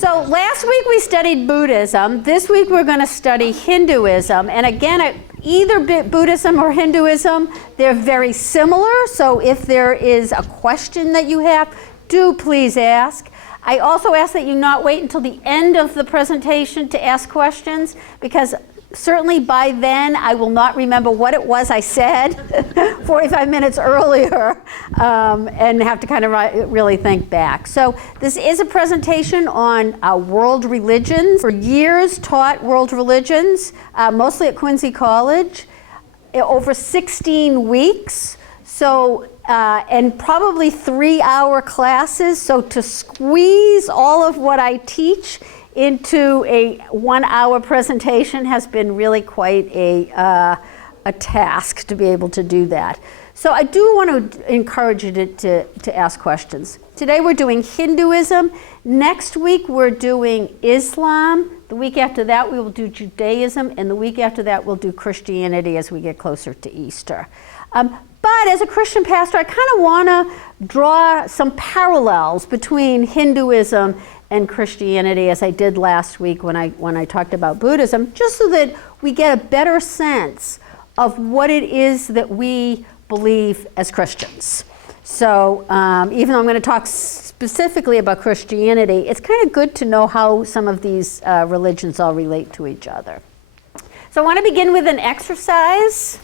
So last week we studied Buddhism. This week we're going to study Hinduism. And again, either Buddhism or Hinduism, they're very similar. So if there is a question that you have, do please ask. I also ask that you not wait until the end of the presentation to ask questions, because certainly by then I will not remember what it was I said 45 minutes earlier and have to kind of really think back. So this is a presentation on world religions. For years taught world religions, mostly at Quincy College, over 16 weeks. So, and probably 3-hour classes. So to squeeze all of what I teach into a 1-hour presentation has been really quite a task to be able to do that. So I do want to encourage you to ask questions. Today we're doing Hinduism. Next week we're doing Islam. The week after that we will do Judaism, and the week after that we'll do Christianity as we get closer to Easter. But as a Christian pastor, I kind of want to draw some parallels between Hinduism and Christianity, as I did last week when I talked about Buddhism, just so that we get a better sense of what it is that we believe as Christians. So even though I'm going to talk specifically about Christianity, it's kind of good to know how some of these religions all relate to each other. So I want to begin with an exercise.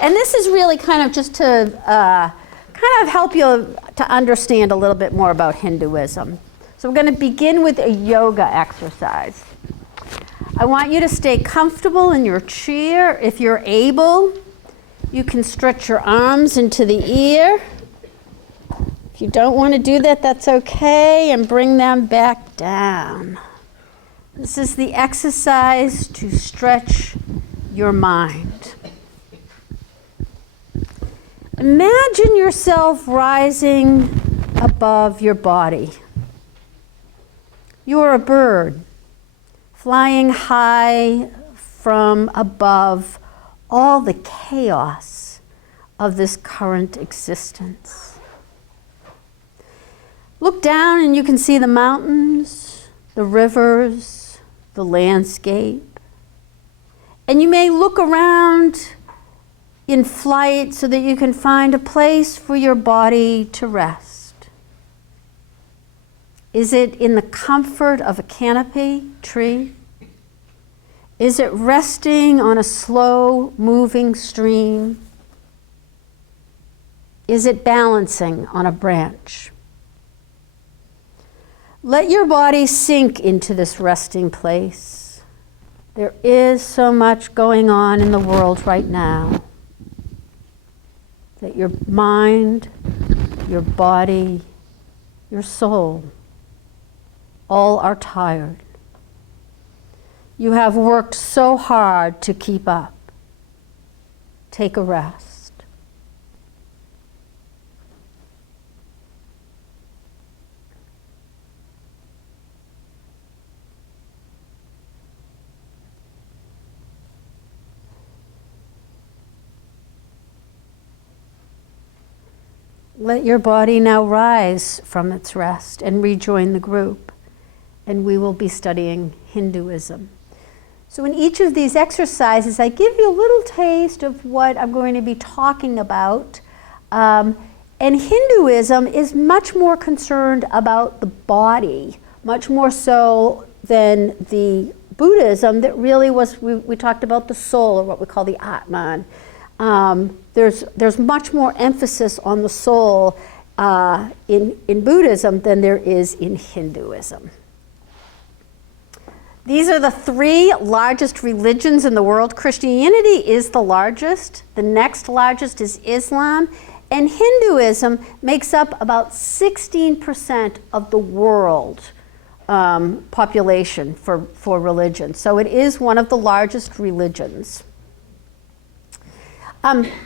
And this is really kind of just to kind of help you to understand a little bit more about Hinduism. So we're going to begin with a yoga exercise. I want you to stay comfortable in your chair. If you're able, you can stretch your arms into the ear. If you don't want to do that, that's okay, and bring them back down. This is the exercise to stretch your mind. Imagine yourself rising above your body. You are a bird flying high from above all the chaos of this current existence. Look down and you can see the mountains, the rivers, the landscape. And you may look around in flight so that you can find a place for your body to rest. Is it in the comfort of a canopy tree? Is it resting on a slow moving stream? Is it balancing on a branch? Let your body sink into this resting place. There is so much going on in the world right now that your mind, your body, your soul, all are tired. You have worked so hard to keep up. Take a rest. Let your body now rise from its rest and rejoin the group. And we will be studying Hinduism. So in each of these exercises, I give you a little taste of what I'm going to be talking about. And Hinduism is much more concerned about the body, much more so than the Buddhism that really was, we talked about the soul, or what we call the Atman. There's much more emphasis on the soul in Buddhism than there is in Hinduism. These are the 3 largest religions in the world. Christianity is the largest. The next largest is Islam. And Hinduism makes up about 16% of the world population for religion. So it is one of the largest religions.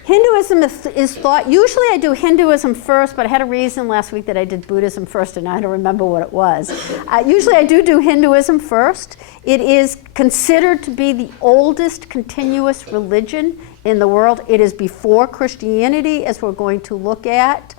Hinduism is thought, usually I do Hinduism first, but I had a reason last week that I did Buddhism first and I don't remember what it was. Usually I do Hinduism first. It is considered to be the oldest continuous religion in the world. It is before Christianity, as we're going to look at.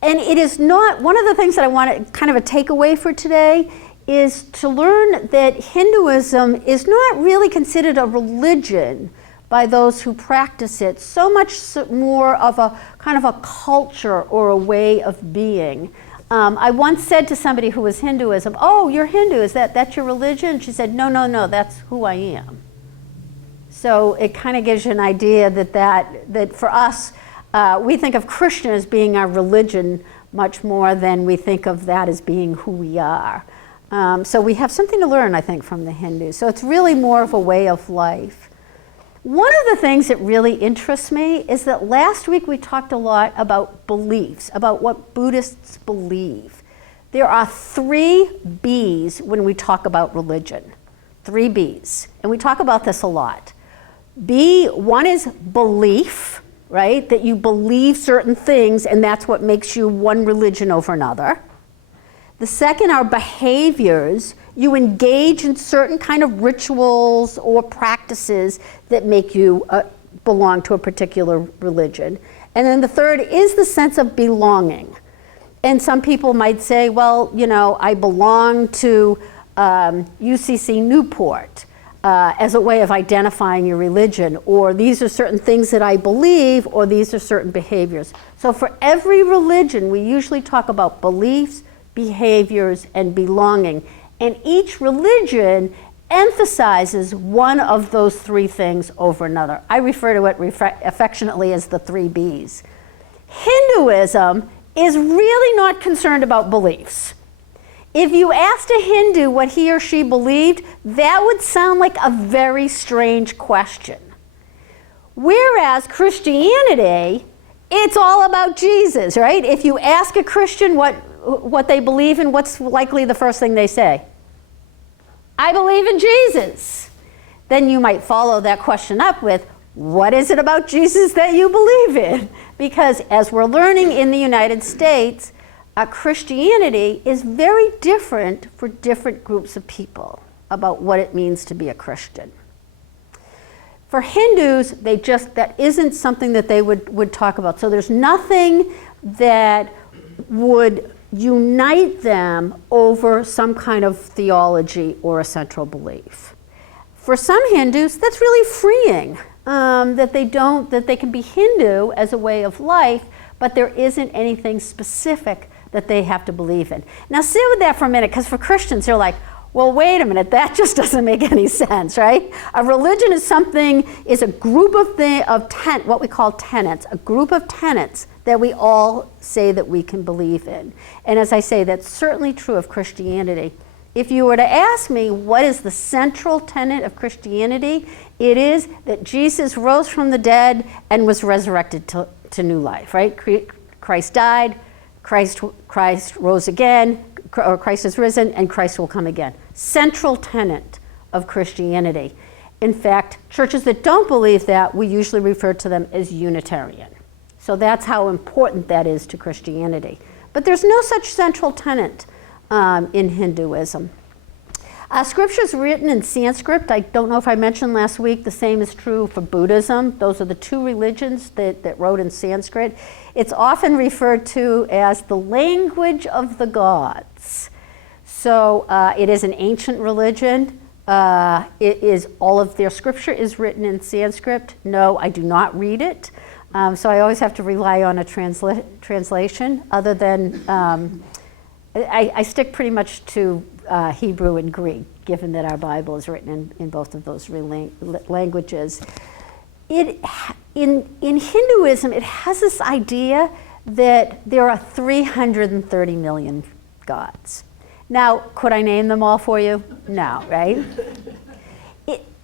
And it is not, one of the things that I want to, kind of a takeaway for today, is to learn that Hinduism is not really considered a religion by those who practice it, so much more of a kind of a culture or a way of being. I once said to somebody who was Hinduism, "Oh, you're Hindu, is that's your religion?" She said, "No, no, no, that's who I am." So it kind of gives you an idea that for us, we think of Christian as being our religion much more than we think of that as being who we are. So we have something to learn, I think, from the Hindus. So it's really more of a way of life. One of the things that really interests me is that last week we talked a lot about beliefs, about what Buddhists believe. There are 3 B's when we talk about religion. 3 B's. And we talk about this a lot. One is belief, right? That you believe certain things and that's what makes you one religion over another. The second are behaviors. You engage in certain kind of rituals or practices that make you belong to a particular religion. And then the third is the sense of belonging. And some people might say, well, you know, I belong to UCC Newport as a way of identifying your religion, or these are certain things that I believe, or these are certain behaviors. So for every religion, we usually talk about beliefs, behaviors, and belonging. And each religion emphasizes one of those 3 things over another. I refer to it affectionately as the 3 B's. Hinduism is really not concerned about beliefs. If you asked a Hindu what he or she believed, that would sound like a very strange question. Whereas Christianity, it's all about Jesus, right? If you ask a Christian what they believe in, what's likely the first thing they say? I believe in Jesus. Then you might follow that question up with, what is it about Jesus that you believe in? Because as we're learning in the United States, Christianity is very different for different groups of people about what it means to be a Christian. For Hindus, that isn't something that they would talk about. So there's nothing that would unite them over some kind of theology or a central belief. For some Hindus, that's really freeing, that they can be Hindu as a way of life, but there isn't anything specific that they have to believe in. Now sit with that for a minute, because for Christians, they're like, well, wait a minute, that just doesn't make any sense, right? A religion is a group of what we call tenets, a group of tenets that we all say that we can believe in. And as I say, that's certainly true of Christianity. If you were to ask me what is the central tenet of Christianity, it is that Jesus rose from the dead and was resurrected to new life, right? Christ died, Christ rose again, or Christ is risen, and Christ will come again. Central tenet of Christianity. In fact, churches that don't believe that, we usually refer to them as Unitarian. So that's how important that is to Christianity. But there's no such central tenet in Hinduism. Scripture is written in Sanskrit. I don't know if I mentioned last week, the same is true for Buddhism. Those are the 2 religions that wrote in Sanskrit. It's often referred to as the language of the gods. So it is an ancient religion. All of their scripture is written in Sanskrit. No, I do not read it. So I always have to rely on a translation, other than I stick pretty much to Hebrew and Greek, given that our Bible is written in both of those languages. In Hinduism, it has this idea that there are 330 million gods. Now, could I name them all for you? No, right?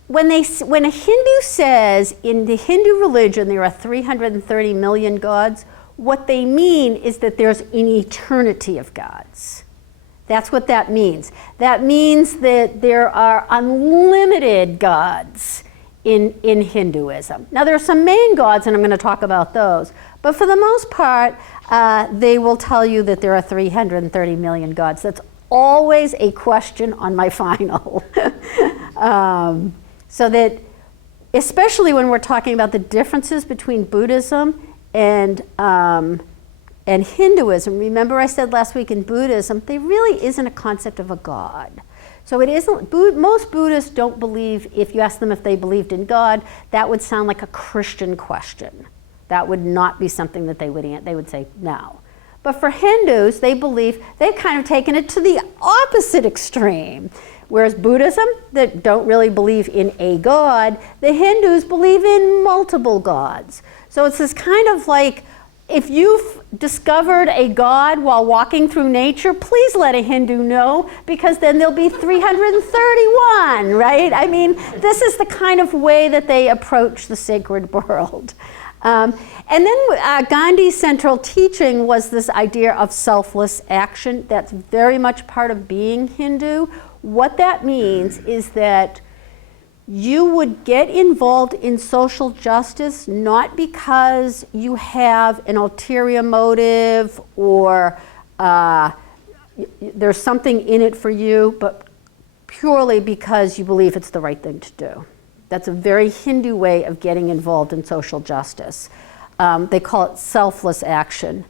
When a Hindu says in the Hindu religion there are 330 million gods, what they mean is that there's an eternity of gods. That's what that means. That means that there are unlimited gods in Hinduism. Now there are some main gods, and I'm going to talk about those, but for the most part, they will tell you that there are 330 million gods. That's always a question on my final. So that, especially when we're talking about the differences between Buddhism and and Hinduism, remember I said last week in Buddhism, there really isn't a concept of a God. So it isn't, most Buddhists don't believe, if you ask them if they believed in God, that would sound like a Christian question. That would not be something that they would say no. But for Hindus, they believe, they've kind of taken it to the opposite extreme. Whereas Buddhism, that don't really believe in a God, the Hindus believe in multiple gods. So it's this kind of like, if you've discovered a God while walking through nature, please let a Hindu know, because then there'll be 331, right? I mean, this is the kind of way that they approach the sacred world. And then Gandhi's central teaching was this idea of selfless action. That's very much part of being Hindu. What that means is that you would get involved in social justice not because you have an ulterior motive or there's something in it for you, but purely because you believe it's the right thing to do. That's a very Hindu way of getting involved in social justice. They call it selfless action.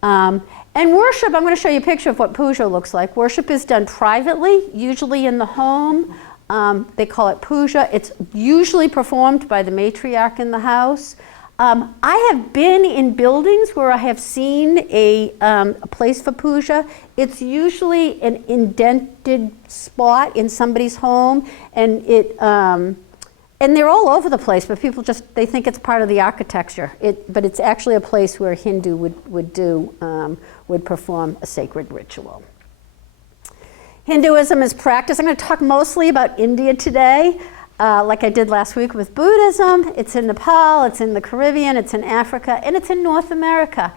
And worship, I'm going to show you a picture of what puja looks like. Worship is done privately, usually in the home. They call it puja. It's usually performed by the matriarch in the house. I have been in buildings where I have seen a place for puja. It's usually an indented spot in somebody's home, and and they're all over the place, but people they think it's part of the architecture. But it's actually a place where a Hindu would perform a sacred ritual. Hinduism is practiced. I'm going to talk mostly about India today, like I did last week with Buddhism. It's in Nepal, it's in the Caribbean, it's in Africa, and it's in North America.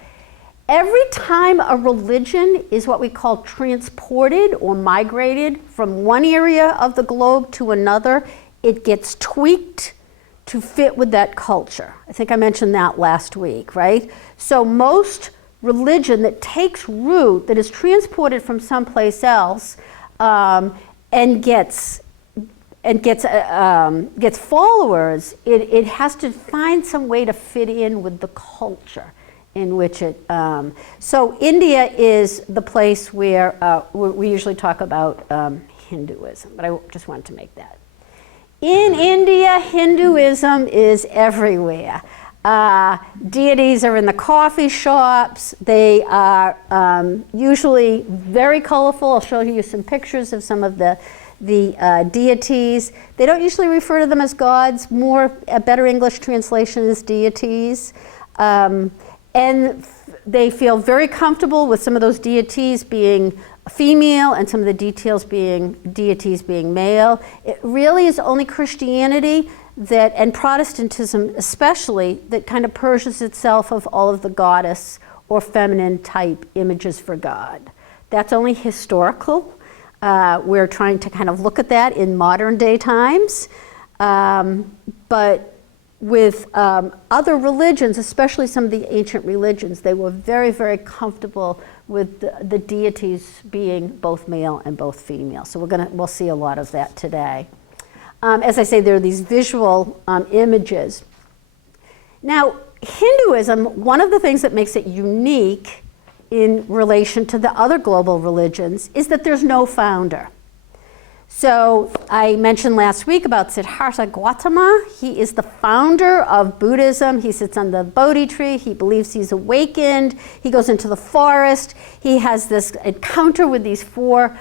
Every time a religion is what we call transported or migrated from one area of the globe to another, it gets tweaked to fit with that culture. I think I mentioned that last week, right? So most religion that takes root, that is transported from someplace else, and gets followers, it has to find some way to fit in with the culture in which it. So India is the place where we usually talk about Hinduism, but I just wanted to make that. In India, Hinduism is everywhere. Deities are in the coffee shops. They are usually very colorful. I'll show you some pictures of some of the deities. They don't usually refer to them as gods. A better English translation is deities. And they feel very comfortable with some of those deities being female and some of the deities being male. It really is only Christianity and Protestantism especially, that kind of purges itself of all of the goddess or feminine type images for God. That's only historical. We're trying to kind of look at that in modern day times. But with other religions, especially some of the ancient religions, they were very, very comfortable with the deities being both male and both female. So we'll see a lot of that today. As I say, there are these visual images. Now, Hinduism, one of the things that makes it unique in relation to the other global religions is that there's no founder. So I mentioned last week about Siddhartha Gautama. He is the founder of Buddhism. He sits on the Bodhi tree. He believes he's awakened. He goes into the forest. He has this encounter with these four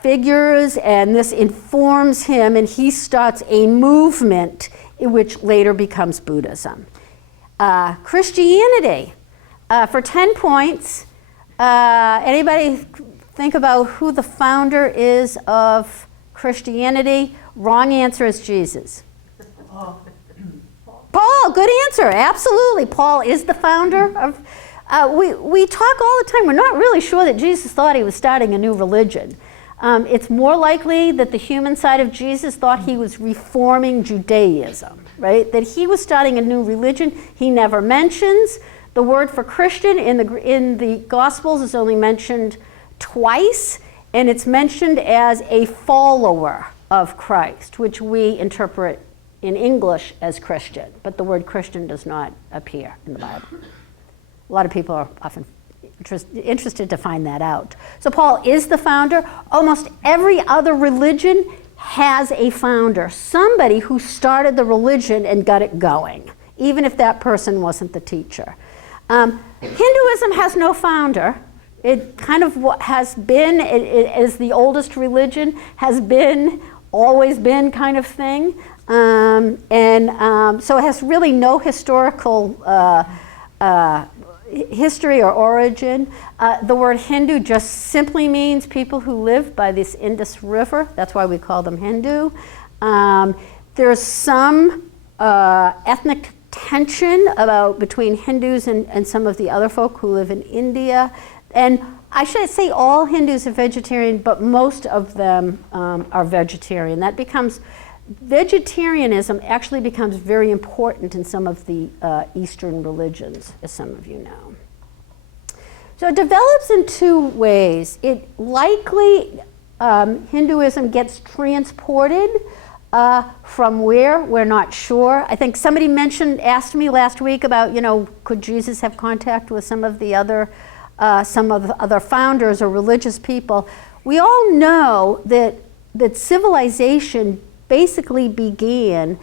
figures, and this informs him, and he starts a movement which later becomes Buddhism. Christianity, for 10 points, anybody think about who the founder is of Christianity? Wrong answer is Jesus. Paul, good answer, absolutely. Paul is the founder of, we talk all the time, we're not really sure that Jesus thought he was starting a new religion. It's more likely that the human side of Jesus thought he was reforming Judaism, right? That he was starting a new religion. He never mentions. The word for Christian in the Gospels is only mentioned twice, and it's mentioned as a follower of Christ, which we interpret in English as Christian, but the word Christian does not appear in the Bible. A lot of people are often interested to find that out. So Paul is the founder. Almost every other religion has a founder, somebody who started the religion and got it going, even if that person wasn't the teacher. Hinduism has no founder. It kind of has been, it is the oldest religion, has been, always been kind of thing. So it has really no historical history or origin. The word Hindu just simply means people who live by this Indus River. That's why we call them Hindu. There's some ethnic tension between Hindus and some of the other folk who live in India. And I should say all Hindus are vegetarian, but most of them are vegetarian. Vegetarianism actually becomes very important in some of the Eastern religions, as some of you know. So it develops in two ways. It likely, Hinduism gets transported from where, we're not sure. I think somebody asked me last week about, could Jesus have contact with some of the other founders or religious people. We all know that civilization basically began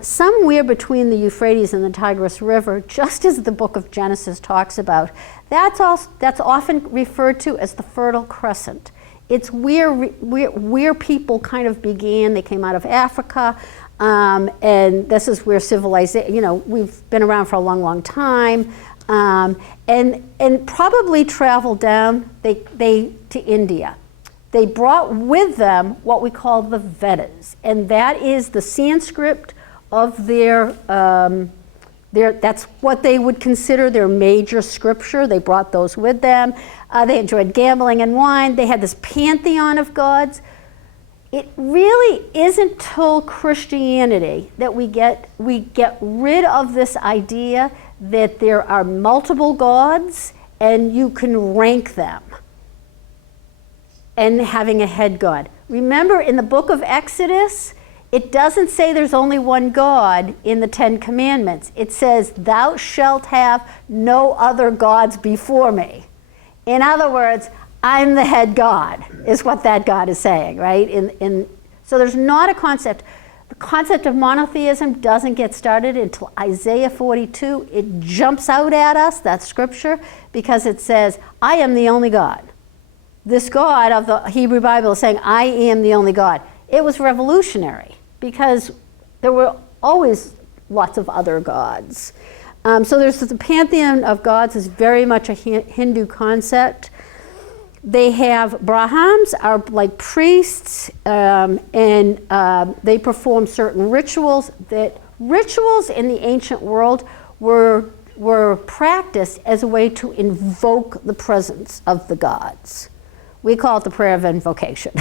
somewhere between the Euphrates and the Tigris River, just as the book of Genesis talks about. That's often referred to as the Fertile Crescent. It's where people kind of began. They came out of Africa, and this is where civilization, we've been around for a long, long time, and probably traveled down to India. They brought with them what we call the Vedas, and that is the Sanskrit of that's what they would consider their major scripture. They brought those with them. They enjoyed gambling and wine. They had this pantheon of gods. It really isn't till Christianity that we get rid of this idea that there are multiple gods and you can rank them, and having a head god. Remember, in the book of Exodus, it doesn't say there's only one God in the Ten Commandments. It says, thou shalt have no other gods before me. In other words, I'm the head god, is what that God is saying, right? So there's not a concept. The concept of monotheism doesn't get started until Isaiah 42. It jumps out at us, that scripture, because it says, I am the only God. This God of the Hebrew Bible is saying, I am the only God. It was revolutionary because there were always lots of other gods. So there's the pantheon of gods is very much a Hindu concept. They have Brahmins, are like priests, and they perform certain rituals. That rituals in the ancient world were practiced as a way to invoke the presence of the gods. We call it the prayer of invocation.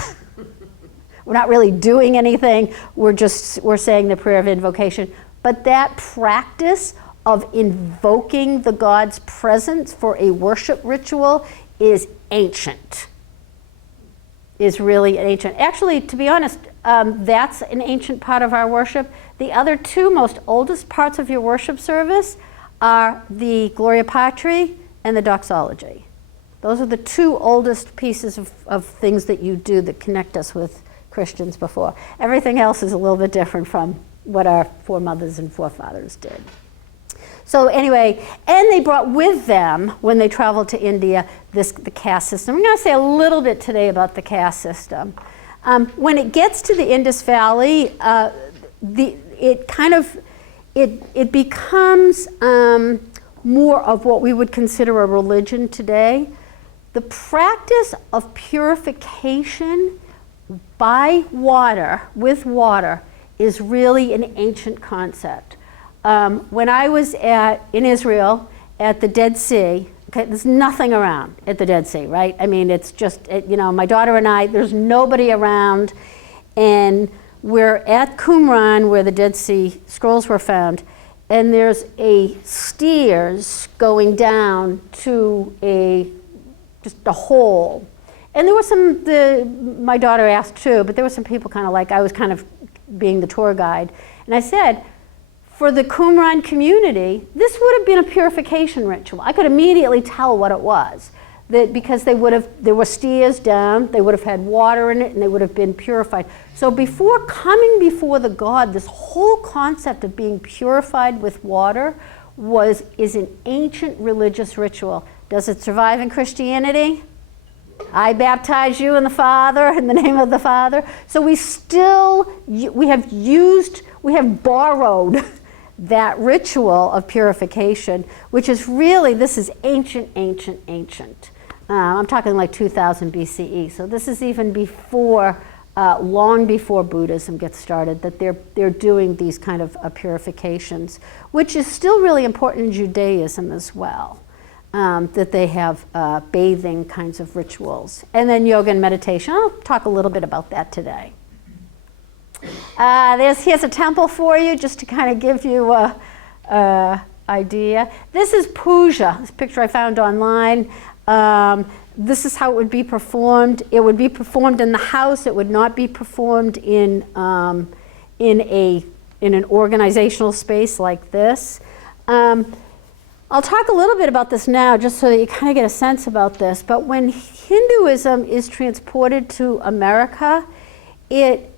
We're not really doing anything, we're saying the prayer of invocation. But that practice of invoking the God's presence for a worship ritual is ancient. Is really ancient. Actually, to be honest, that's an ancient part of our worship. The other two most oldest parts of your worship service are the Gloria Patri and the doxology. Those are the two oldest pieces of things that you do that connect us with Christians before. Everything else is a little bit different from what our foremothers and forefathers did. So anyway, and they brought with them, when they traveled to India, the caste system. I'm going to say a little bit today about the caste system. When it gets to the Indus Valley, it becomes more of what we would consider a religion today. The practice of purification by water, with water, is really an ancient concept. When I was in Israel at the Dead Sea, okay, there's nothing around at the Dead Sea, right? I mean, it's just, my daughter and I, there's nobody around, and we're at Qumran where the Dead Sea Scrolls were found, and there's a stairs going down to just a hole. And there were my daughter asked too, but there were some people kind of like, I was kind of being the tour guide. And I said, for the Qumran community, this would have been a purification ritual. I could immediately tell what it was. That because there were stairs down, they would have had water in it, and they would have been purified. So before coming before the god, this whole concept of being purified with water is an ancient religious ritual. Does it survive in Christianity? I baptize you in the Father, in the name of the Father. So we have borrowed that ritual of purification, which is really, this is ancient, ancient, ancient. I'm talking like 2000 BCE. So this is even before, long before Buddhism gets started, that they're doing these kind of purifications, which is still really important in Judaism as well. That they have bathing kinds of rituals. And then yoga and meditation. I'll talk a little bit about that today. Here's a temple for you, just to kind of give you an idea. This is puja, this picture I found online. This is how it would be performed. It would be performed in the house. It would not be performed in an organizational space like this. I'll talk a little bit about this now, just so that you kind of get a sense about this. But when Hinduism is transported to America, it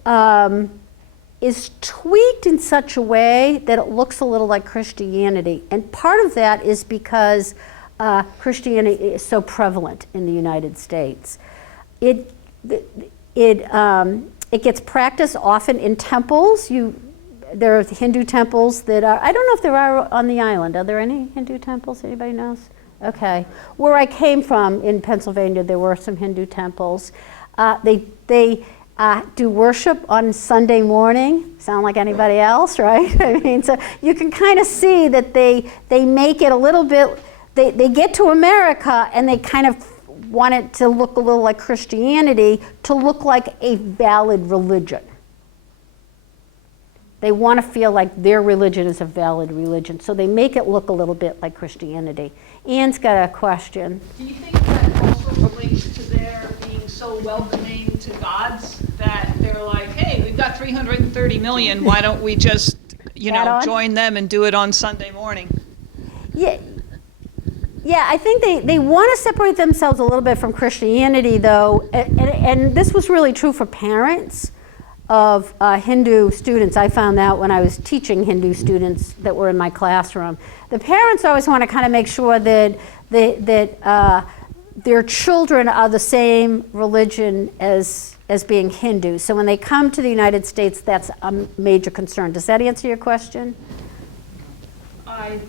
is tweaked in such a way that it looks a little like Christianity. And part of that is because Christianity is so prevalent in the United States. It gets practiced often in temples. There are Hindu temples that are, I don't know if there are on the island. Are there any Hindu temples? Anybody knows? Okay. Where I came from in Pennsylvania, there were some Hindu temples. They do worship on Sunday morning. Sound like anybody else, right? I mean, so you can kind of see that they make it a little bit, they get to America and they kind of want it to look a little like Christianity, to look like a valid religion. They want to feel like their religion is a valid religion, so they make it look a little bit like Christianity. Ian's got a question. Do you think that also relates to their being so welcoming to gods that they're like, hey, we've got 330 million, why don't we just, join them and do it on Sunday morning? Yeah, I think they want to separate themselves a little bit from Christianity, though, and this was really true for parents of Hindu students. I found that when I was teaching Hindu students that were in my classroom. The parents always want to kind of make sure that their children are the same religion as being Hindu. So when they come to the United States, that's a major concern. Does that answer your question? I'm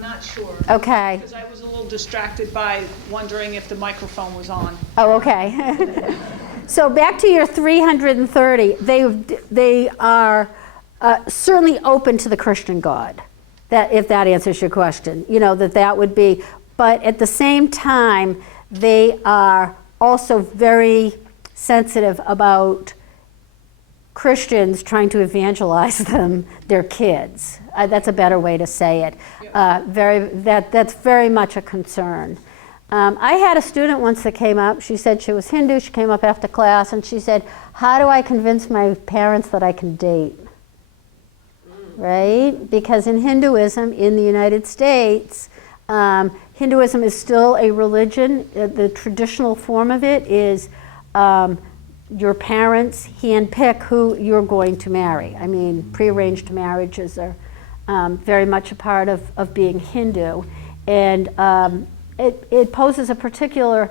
not sure. Okay. Because I was a little distracted by wondering if the microphone was on. Oh, okay. So back to your 330, they are certainly open to the Christian God, that if that answers your question, that would be, but at the same time, they are also very sensitive about Christians trying to evangelize their kids. That's a better way to say it. That's very much a concern. I had a student once that came up. She said she was Hindu. She came up after class and she said, how do I convince my parents that I can date? Right? Because in Hinduism in the United States, Hinduism is still a religion. The traditional form of it is your parents handpick who you're going to marry. I mean, prearranged marriages are very much a part of being Hindu. And it poses a particular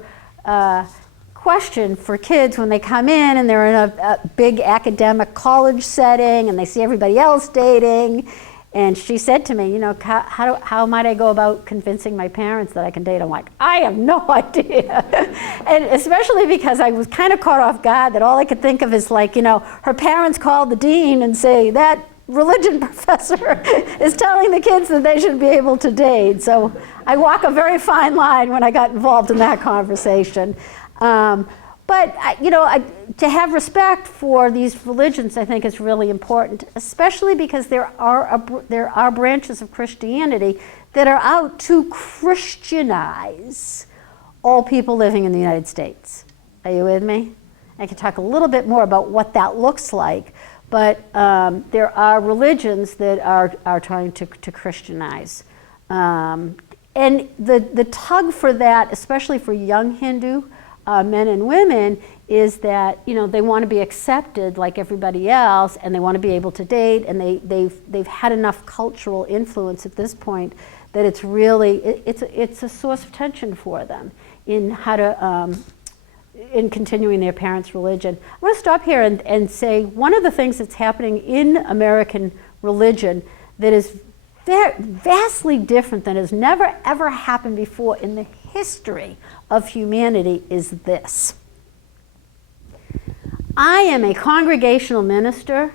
question for kids when they come in and they're in a big academic college setting and they see everybody else dating. And she said to me, how might I go about convincing my parents that I can date? I'm like, I have no idea. And especially because I was kind of caught off guard that all I could think of is like, her parents call the dean and say, that religion professor is telling the kids that they should be able to date. So I walk a very fine line when I got involved in that conversation. But to have respect for these religions, I think, is really important, especially because there are branches of Christianity that are out to Christianize all people living in the United States. Are you with me? I can talk a little bit more about what that looks like. but there are religions that are trying to Christianize. And the tug for that, especially for young Hindu men and women, is that they want to be accepted like everybody else, and they want to be able to date, and they've had enough cultural influence at this point that it's really it's a source of tension for them in how to in continuing their parents' religion. I want to stop here and say one of the things that's happening in American religion that is vastly different than has never ever happened before in the history of humanity is this. I am a congregational minister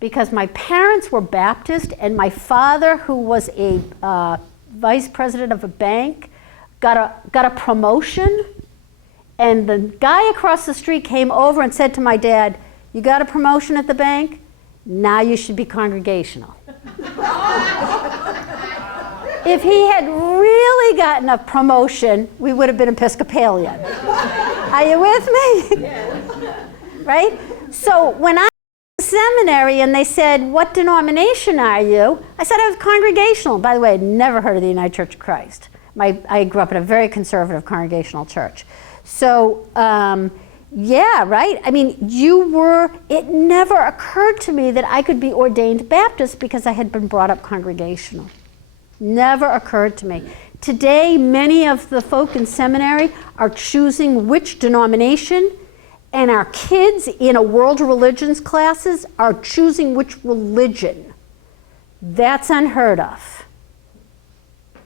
because my parents were Baptist, and my father, who was a vice president of a bank, got a promotion, and the guy across the street came over and said to my dad, "You got a promotion at the bank? Now you should be congregational." If he had really gotten a promotion, we would have been Episcopalian. Are you with me? Yes. Right? So when I was in seminary and they said, "What denomination are you?" I said I was congregational. By the way, I'd never heard of the United Church of Christ. I grew up in a very conservative congregational church. So, yeah, right? I mean, it never occurred to me that I could be ordained Baptist because I had been brought up congregational. Never occurred to me. Today, many of the folk in seminary are choosing which denomination, and our kids in a world religions classes are choosing which religion. That's unheard of.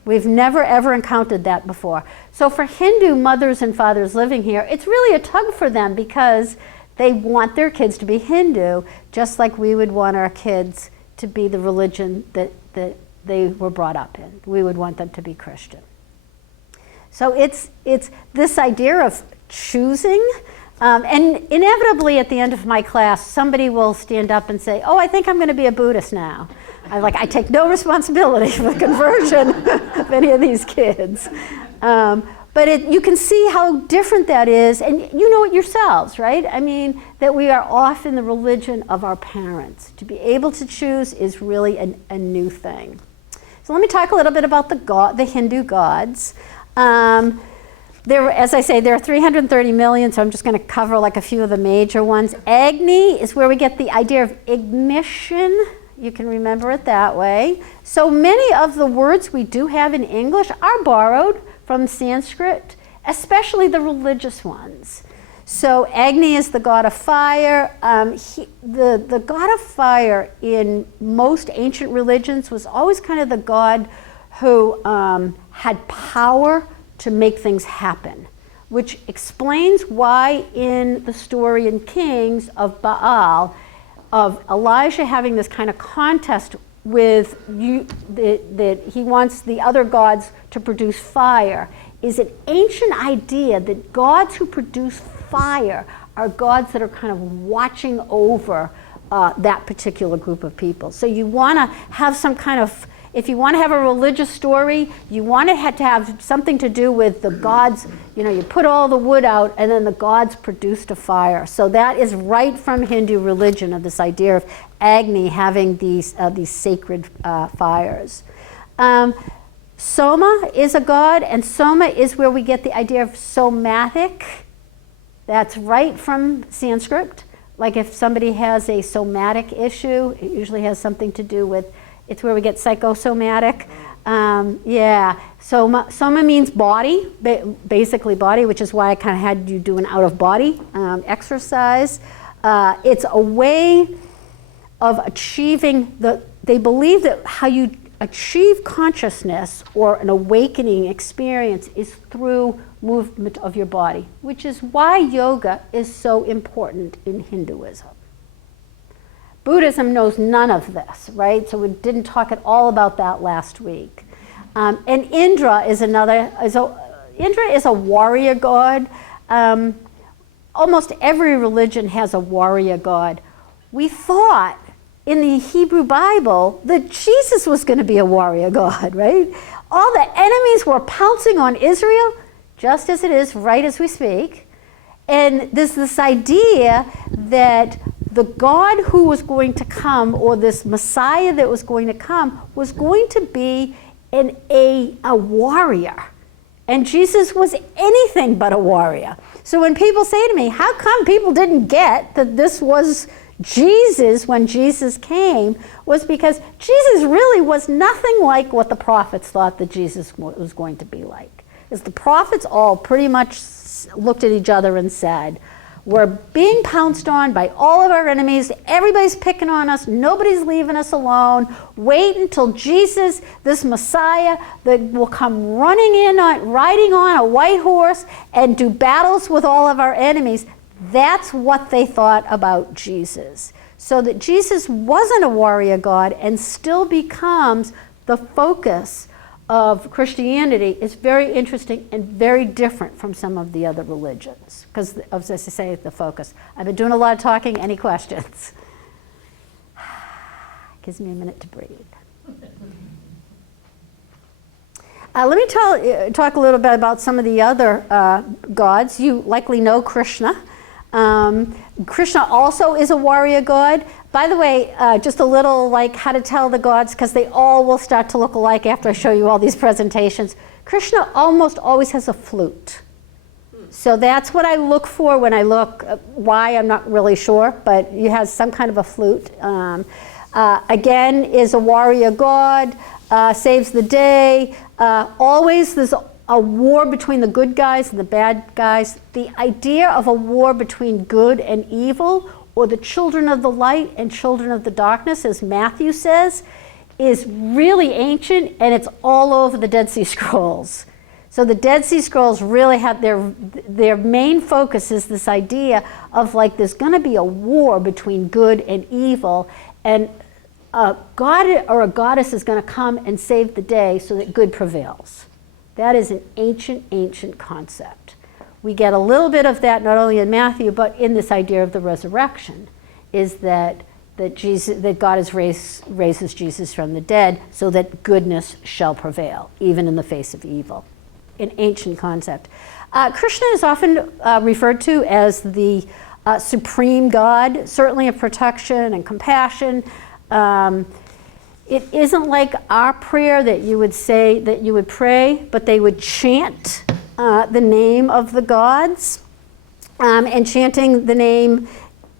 We've never ever encountered that before. So for Hindu mothers and fathers living here, it's really a tug for them because they want their kids to be Hindu, just like we would want our kids to be the religion that they were brought up in. We would want them to be Christian. So it's this idea of choosing, and inevitably at the end of my class, somebody will stand up and say, "Oh, I think I'm going to be a Buddhist now." I take no responsibility for the conversion of any of these kids. But you can see how different that is, and you know it yourselves, right? I mean, that we are off in the religion of our parents. To be able to choose is really a new thing. So let me talk a little bit about the Hindu gods. As I say, there are 330 million, so I'm just going to cover like a few of the major ones. Agni is where we get the idea of ignition. You can remember it that way. So many of the words we do have in English are borrowed from Sanskrit, especially the religious ones. So Agni is the god of fire. The god of fire in most ancient religions was always kind of the god who had power to make things happen, which explains why in the story in Kings of Baal, of Elijah having this kind of contest with that he wants the other gods to produce fire, is an ancient idea that gods who produce fire are gods that are kind of watching over that particular group of people. So you want to have some kind of, if you want to have a religious story, you want it to have something to do with the gods. You put all the wood out and then the gods produced a fire. So that is right from Hindu religion, of this idea of Agni having these sacred fires. Soma is a god, and Soma is where we get the idea of somatic. That's right from Sanskrit. Like if somebody has a somatic issue, it usually has something to do with, it's where we get psychosomatic. Soma means body, basically body, which is why I kind of had you do an out-of-body exercise. It's a way of achieving they believe that how you achieve consciousness or an awakening experience is through movement of your body, which is why yoga is so important in Hinduism. Buddhism knows none of this, right? So we didn't talk at all about that last week. And Indra is Indra is a warrior god. Almost every religion has a warrior god. We thought in the Hebrew Bible that Jesus was going to be a warrior god, right? All the enemies were pouncing on Israel, just as it is right as we speak. And there's this idea that the God who was going to come, or this Messiah that was going to come, was going to be a warrior. And Jesus was anything but a warrior. So when people say to me, how come people didn't get that this was Jesus when Jesus came, was because Jesus really was nothing like what the prophets thought that Jesus was going to be like. Because the prophets all pretty much looked at each other and said, we're being pounced on by all of our enemies. Everybody's picking on us. Nobody's leaving us alone. Wait until Jesus, this Messiah, that will come riding on a white horse and do battles with all of our enemies. That's what they thought about Jesus. So that Jesus wasn't a warrior God and still becomes the focus of Christianity is very interesting and very different from some of the other religions, because, as I say, the focus. I've been doing a lot of talking. Any questions? Gives me a minute to breathe. Let me talk a little bit about some of the other gods. You likely know Krishna. Krishna also is a warrior god. By the way, just a little like how to tell the gods, because they all will start to look alike after I show you all these presentations. Krishna almost always has a flute. So that's what I look for when I look. Why, I'm not really sure, but he has some kind of a flute. Again, is a warrior god, saves the day. Always there's a war between the good guys and the bad guys. The idea of a war between good and evil, or the children of the light and children of the darkness, as Matthew says, is really ancient, and it's all over the Dead Sea Scrolls. So the Dead Sea Scrolls really have their main focus is this idea of like there's going to be a war between good and evil, and a god or a goddess is going to come and save the day so that good prevails. That is an ancient, ancient concept. We get a little bit of that not only in Matthew, but in this idea of the resurrection, is that God raises Jesus from the dead so that goodness shall prevail, even in the face of evil. An ancient concept. Krishna is often referred to as the supreme God, certainly of protection and compassion. It isn't like our prayer that you would say, that you would pray, but they would chant the name of the gods, and chanting the name.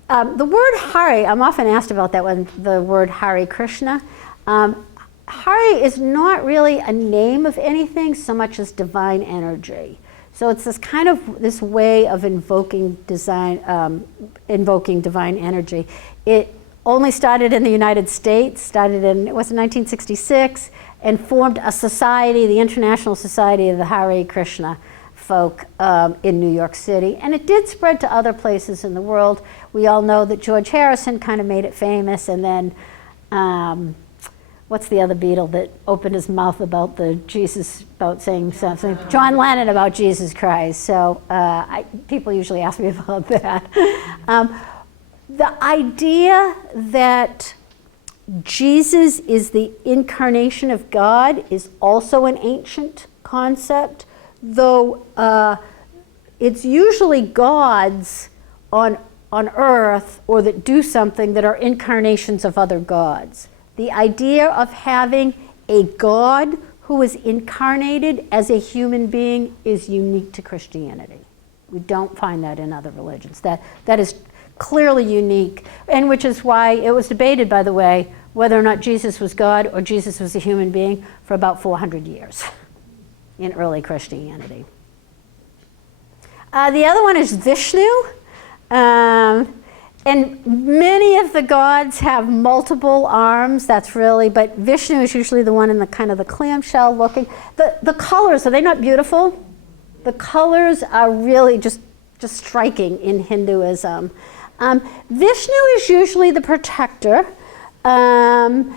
The word Hari, I'm often asked about that one, the word Hare Krishna. Hari is not really a name of anything so much as divine energy. So it's this kind of this way of invoking divine energy. It only started in the United States, started in, it was in 1966, and formed a society, the International Society of the Hare Krishna folk in New York City. And it did spread to other places in the world. We all know that George Harrison kind of made it famous, and then what's the other Beatle that opened his mouth about about saying something? John Lennon, about Jesus Christ. So people usually ask me about that. The idea that Jesus is the incarnation of God is also an ancient concept, though it's usually gods on earth or that do something that are incarnations of other gods. The idea of having a God who is incarnated as a human being is unique to Christianity. We don't find that in other religions. That is clearly unique, and which is why it was debated, by the way, whether or not Jesus was God or Jesus was a human being for about 400 years in early Christianity. The other one is Vishnu. And many of the gods have multiple arms, but Vishnu is usually the one in the kind of the clamshell looking. The colors, are they not beautiful? The colors are really just striking in Hinduism. Vishnu is usually the protector, and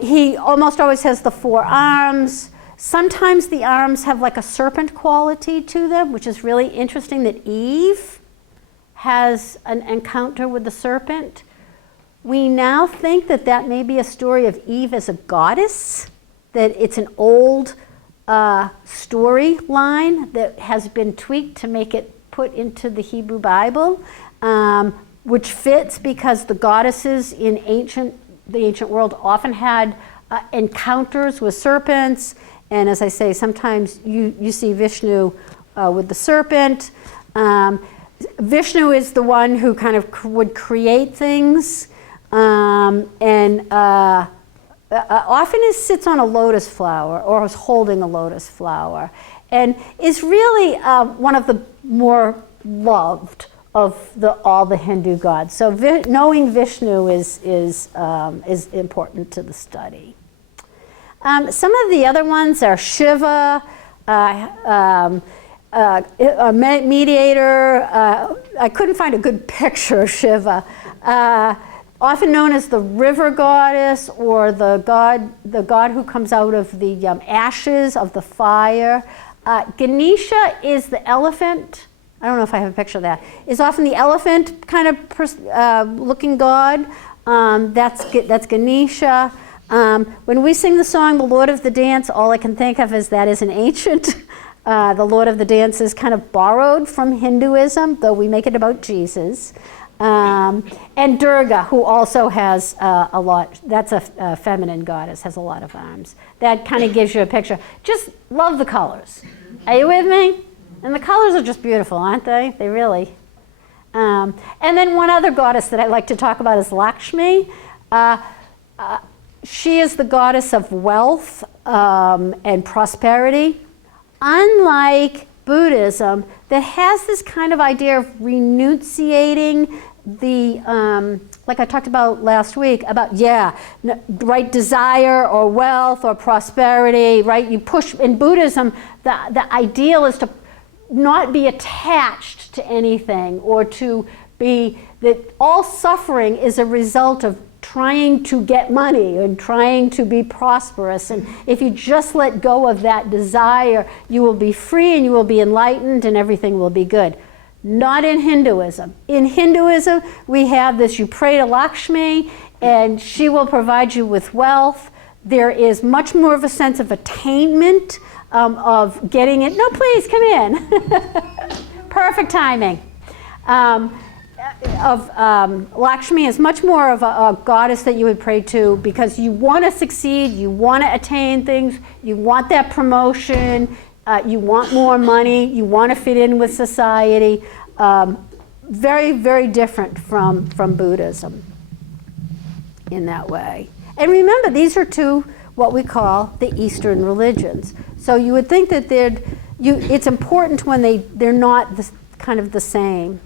he almost always has the 4 arms. Sometimes the arms have like a serpent quality to them, which is really interesting that Eve has an encounter with the serpent. We now think that may be a story of Eve as a goddess, that it's an old storyline that has been tweaked to make it put into the Hebrew Bible. which fits because the goddesses in the ancient world often had encounters with serpents. And as I say, sometimes you see Vishnu with the serpent. Vishnu is the one who kind of would create things, and often sits on a lotus flower or is holding a lotus flower, and is really one of the more loved of all the Hindu gods. So knowing Vishnu is important to the study. Some of the other ones are Shiva, a mediator. I couldn't find a good picture of Shiva. Often known as the river goddess, or the god who comes out of the ashes of the fire. Ganesha is the elephant. I don't know if I have a picture of that. Is often the elephant kind of looking god. That's Ganesha. When we sing the song, The Lord of the Dance, all I can think of is that is an ancient. The Lord of the Dance is kind of borrowed from Hinduism, though we make it about Jesus. And Durga, who also has a lot, that's a feminine goddess, has a lot of arms. That kind of gives you a picture. Just love the colors. Are you with me? And the colors are just beautiful, aren't they? They really. And then one other goddess that I like to talk about is Lakshmi. She is the goddess of wealth and prosperity. Unlike Buddhism, that has this kind of idea of renunciating the, like I talked about last week, about, right, desire or wealth or prosperity, right? You push, in Buddhism, the ideal is to not be attached to anything, or to be, that all suffering is a result of trying to get money and trying to be prosperous. And if you just let go of that desire, you will be free and you will be enlightened and everything will be good. Not in Hinduism. In Hinduism, we have this, you pray to Lakshmi and she will provide you with wealth. There is much more of a sense of attainment, of getting it. No, please, come in. Perfect timing. Lakshmi is much more of a goddess that you would pray to because you want to succeed, you want to attain things, you want that promotion, you want more money, you want to fit in with society. Very, very different from Buddhism in that way. And remember, these are two what we call the Eastern religions. So you would think that it's important when they're not kind of the same.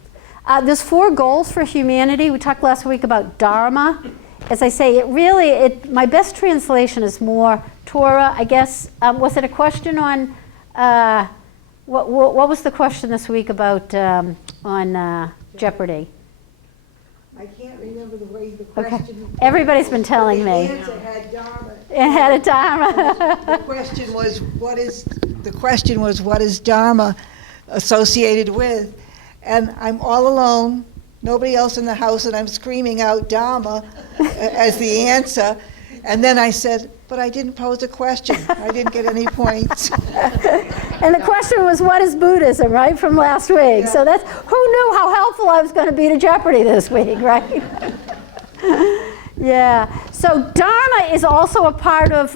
There's 4 goals for humanity. We talked last week about Dharma. As I say, my best translation is more Torah, I guess. Was it a question on, what was the question this week about on Jeopardy? I can't remember the way the question. Okay. Everybody's been telling me. The answer had Dharma. It had a Dharma. The question was what is Dharma associated with? And I'm all alone, nobody else in the house, and I'm screaming out Dharma as the answer. And then I said, but I didn't pose a question. I didn't get any points. And the question was, what is Buddhism, right, from last week? Yeah. So that's, who knew how helpful I was going to be to Jeopardy this week, right? Yeah. So Dharma is also a part of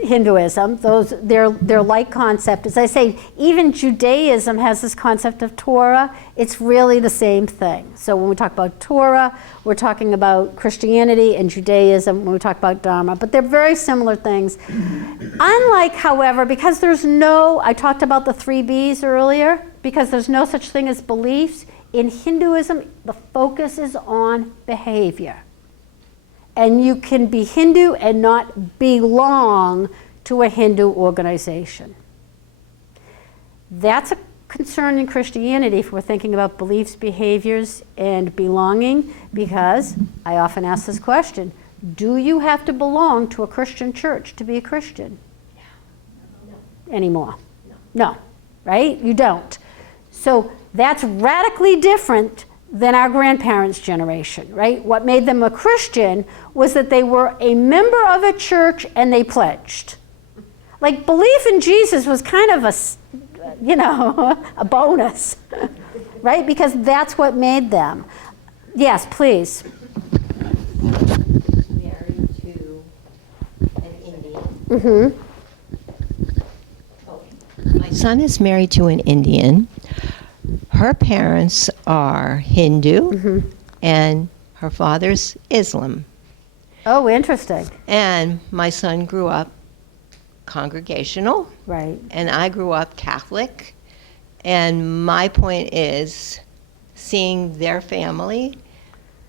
Hinduism. They're like concept. As I say, even Judaism has this concept of Torah. It's really the same thing. So when we talk about Torah, we're talking about Christianity and Judaism when we talk about Dharma. But they're very similar things. Unlike, however, because I talked about the 3 B's earlier, because there's no such thing as beliefs, in Hinduism, the focus is on behavior. And you can be Hindu and not belong to a Hindu organization. That's a concern in Christianity if we're thinking about beliefs, behaviors, and belonging, because I often ask this question, do you have to belong to a Christian church to be a Christian? No. Anymore? No, right? You don't. So that's radically different than our grandparents' generation, right? What made them a Christian was that they were a member of a church and they pledged. Like, belief in Jesus was kind of a bonus. right? Because that's what made them. Yes, please. Married to an Indian. My son is married to an Indian. Her parents are Hindu, and her father's Islam. Oh, interesting. And my son grew up congregational, Right. and I grew up Catholic. And my point is, seeing their family,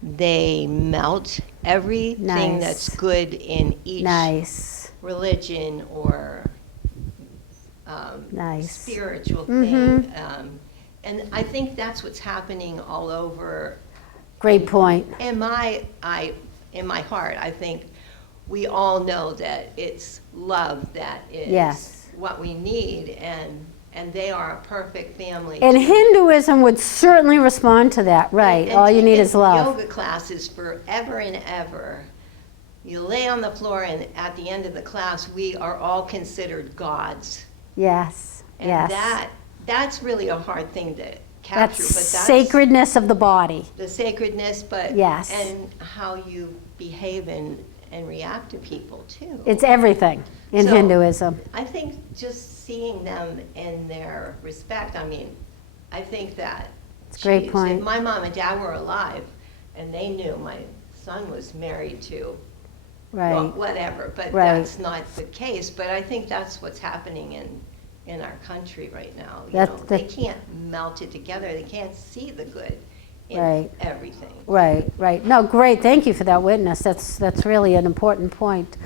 they melt everything Nice. that's good in each Nice. religion or Nice. spiritual thing. And I think that's what's happening all over. Great point. In my heart, I think we all know that it's love that is Yes. what we need, and they are a perfect family. And Hinduism would certainly respond to that, right? And All you need taking is love. Yoga classes forever and ever. You lay on the floor, and at the end of the class, we are all considered gods. Yes. And Yes. that's really a hard thing to capture. That's But that's sacredness of the body. the sacredness, but Yes. and how you behave and react to people too. It's everything in So, Hinduism. I think just seeing them in their respect. I mean, I think that It's a great geez, point. If my mom and dad were alive, and they knew my son was married to Right. well, whatever, but Right. that's not the case. But I think that's what's happening in our country right now. They can't melt it together. They can't see the good in Right. everything. Right, right. No, great. Thank you for that witness. That's really an important point.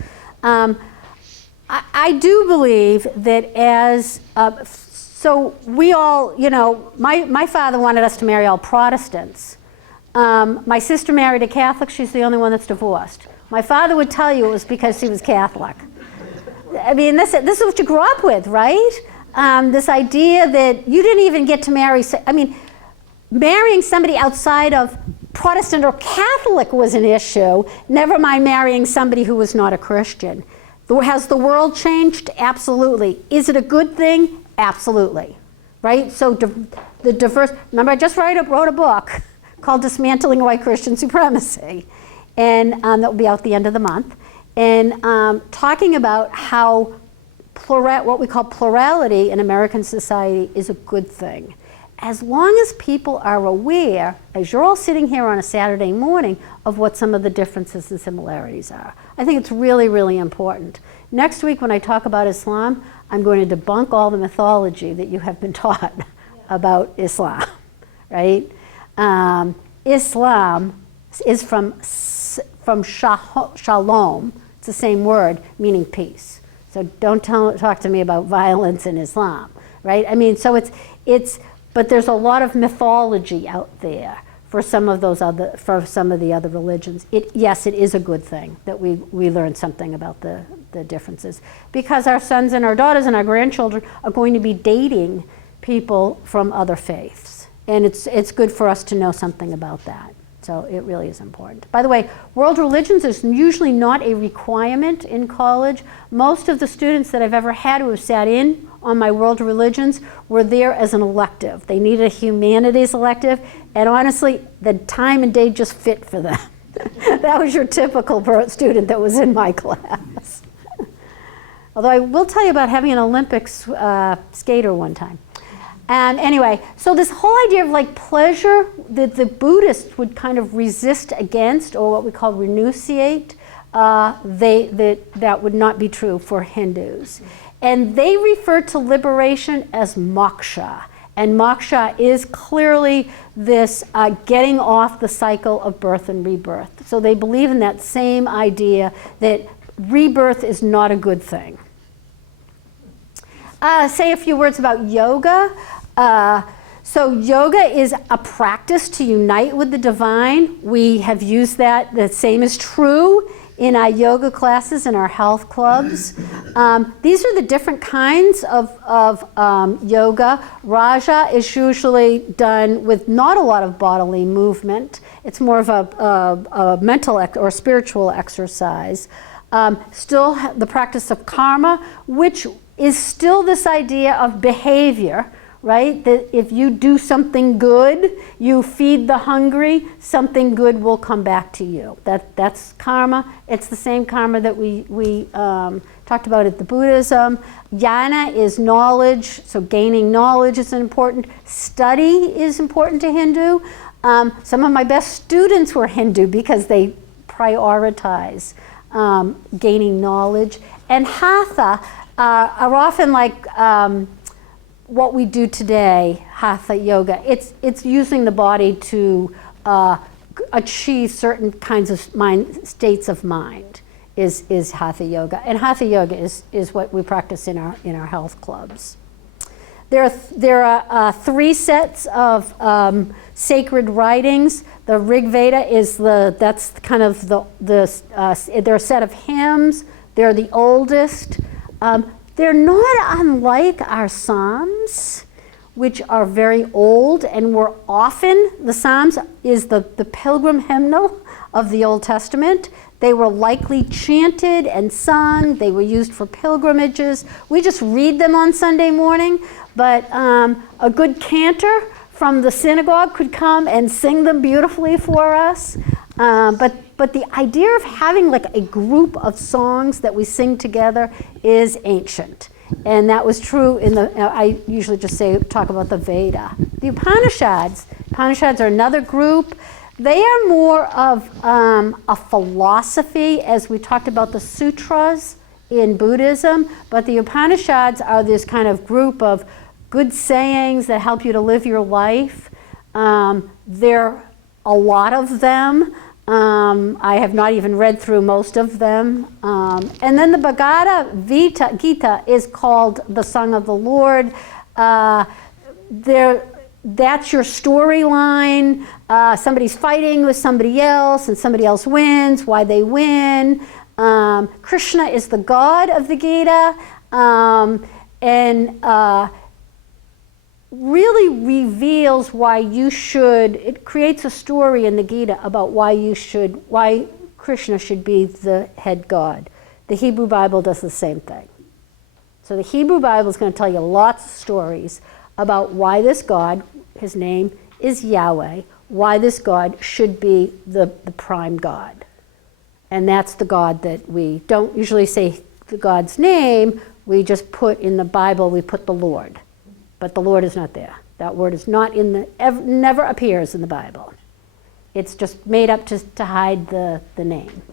I do believe that so we all, my father wanted us to marry all Protestants. My sister married a Catholic. She's the only one that's divorced. My father would tell you it was because she was Catholic. I mean, this is what you grew up with, right? This idea that you didn't even get to marry, marrying somebody outside of Protestant or Catholic was an issue, never mind marrying somebody who was not a Christian. Has the world changed? Absolutely. Is it a good thing? Absolutely. Right? So the diverse, remember I just wrote a book called Dismantling White Christian Supremacy, and that will be out the end of the month, and talking about how what we call plurality in American society is a good thing. As long as people are aware, as you're all sitting here on a Saturday morning, of what some of the differences and similarities are. I think it's really, really important. Next week when I talk about Islam, I'm going to debunk all the mythology that you have been taught about Islam, right? Islam is from shalom, it's the same word, meaning peace. So don't talk to me about violence in Islam, right? I mean, so but there's a lot of mythology out there for some of the other religions. Yes, it is a good thing that we learn something about the differences, because our sons and our daughters and our grandchildren are going to be dating people from other faiths, and it's good for us to know something about that. So it really is important. By the way, world religions is usually not a requirement in college. Most of the students that I've ever had who have sat in on my world religions were there as an elective. They needed a humanities elective, and honestly, the time and day just fit for them. That was your typical student that was in my class. Although I will tell you about having an Olympics skater one time. And anyway, so this whole idea of like pleasure that the Buddhists would kind of resist against, or what we call renunciate, that would not be true for Hindus. And they refer to liberation as moksha. And moksha is clearly this getting off the cycle of birth and rebirth. So they believe in that same idea that rebirth is not a good thing. Say a few words about yoga. So yoga is a practice to unite with the divine. We have used that. The same is true in our yoga classes and our health clubs. These are the different kinds of yoga. Raja is usually done with not a lot of bodily movement. It's more of a mental or spiritual exercise. Still the practice of karma, which is still this idea of behavior, right? That if you do something good, you feed the hungry, something good will come back to you. That's karma. It's the same karma that we talked about at the Buddhism. Jnana is knowledge, so gaining knowledge is important. Study is important to Hindu. Some of my best students were Hindu because they prioritize gaining knowledge. And hatha are often like what we do today, hatha yoga. It's using the body to achieve certain kinds of states of mind is hatha yoga. And hatha yoga is what we practice in our health clubs. There are 3 sets of sacred writings. The Rig Veda that's kind of they're a set of hymns. They're the oldest. They're not unlike our Psalms, which are very old and were often, the Psalms is the pilgrim hymnal of the Old Testament. They were likely chanted and sung. They were used for pilgrimages. We just read them on Sunday morning, but a good cantor from the synagogue could come and sing them beautifully for us. But the idea of having like a group of songs that we sing together is ancient. And that was true in I usually just talk about the Veda. The Upanishads are another group. They are more of a philosophy, as we talked about the sutras in Buddhism, but the Upanishads are this kind of group of good sayings that help you to live your life. There are a lot of them. I have not even read through most of them. And then the Bhagavad Gita is called the Song of the Lord. That's your storyline. Somebody's fighting with somebody else and somebody else wins, why they win. Krishna is the god of the Gita. And really reveals why it creates a story in the Gita about why Krishna should be the head god. The Hebrew Bible does the same thing. So the Hebrew Bible is going to tell you lots of stories about why this God, his name is Yahweh, why this God should be the prime God. And that's the God that we don't usually say the God's name, we just put in the Bible, we put the Lord. But the Lord is not there. That word is not never appears in the Bible. It's just made up to hide the name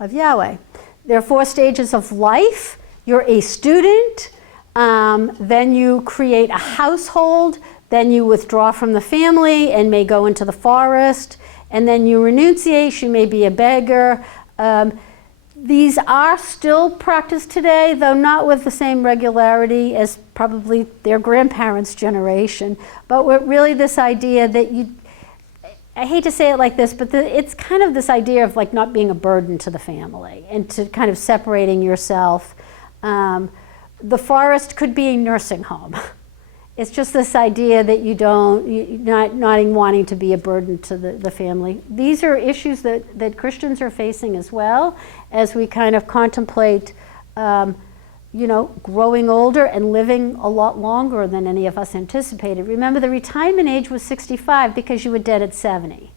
of Yahweh. There are 4 stages of life. You're a student, then you create a household, then you withdraw from the family and may go into the forest, and then you renunciate, you may be a beggar. These are still practiced today, though not with the same regularity as probably their grandparents' generation. But really this idea that I hate to say it like this, but it's kind of this idea of like not being a burden to the family and to kind of separating yourself. The forest could be a nursing home. It's just this idea that you're not wanting to be a burden to the family. These are issues that Christians are facing as well as we kind of contemplate, growing older and living a lot longer than any of us anticipated. Remember, the retirement age was 65 because you were dead at 70,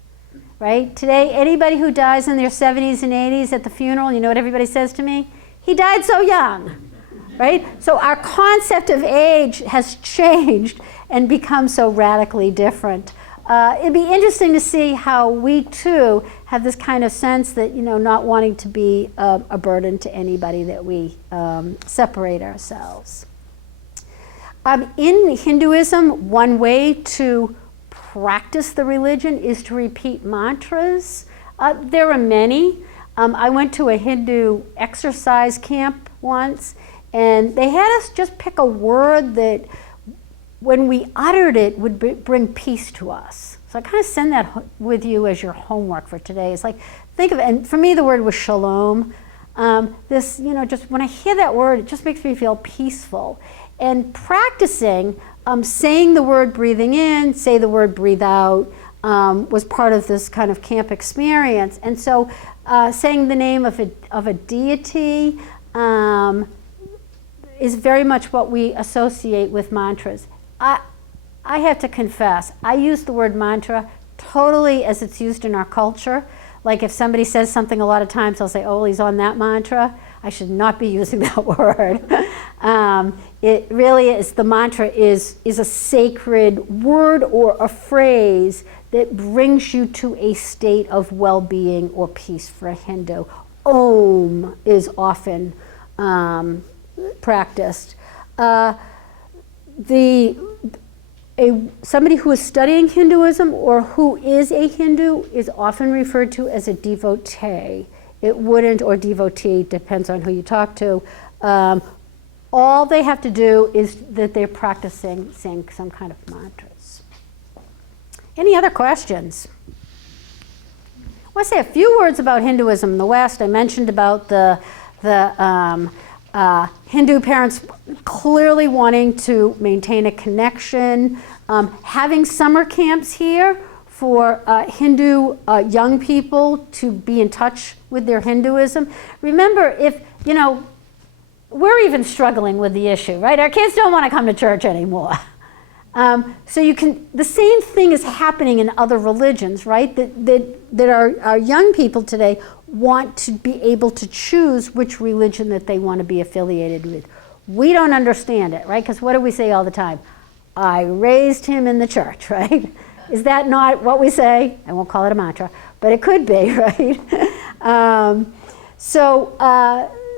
right? Today, anybody who dies in their 70s and 80s at the funeral, you know what everybody says to me? He died so young. Right? So our concept of age has changed and become so radically different. It'd be interesting to see how we too have this kind of sense that, not wanting to be a burden to anybody, that we separate ourselves. In Hinduism, one way to practice the religion is to repeat mantras. There are many. I went to a Hindu exercise camp once, and they had us just pick a word that, when we uttered it, would bring peace to us. So I kind of send that with you as your homework for today. It's like, think of it, and for me the word was shalom. Just when I hear that word, it just makes me feel peaceful. And practicing saying the word breathing in, say the word breathe out, was part of this kind of camp experience. And so saying the name of a deity, is very much what we associate with mantras. I have to confess, I use the word mantra totally as it's used in our culture. Like if somebody says something a lot of times, I'll say, oh, he's on that mantra. I should not be using that word. It really is, the mantra is a sacred word or a phrase that brings you to a state of well-being or peace for a Hindu. Om is often practiced. Somebody who is studying Hinduism or who is a Hindu is often referred to as a devotee. It wouldn't, or devotee, depends on who you talk to. All they have to do is that they're practicing saying some kind of mantras. Any other questions? I want to say a few words about Hinduism in the West. I mentioned about the Hindu parents clearly wanting to maintain a connection, having summer camps here for Hindu young people to be in touch with their Hinduism. Remember, if, we're even struggling with the issue, right? Our kids don't want to come to church anymore. So the same thing is happening in other religions, right? That our young people today want to be able to choose which religion that they want to be affiliated with. We don't understand it, right? Because what do we say all the time? I raised him in the church, right? Is that not what we say? I won't call it a mantra, but it could be, right?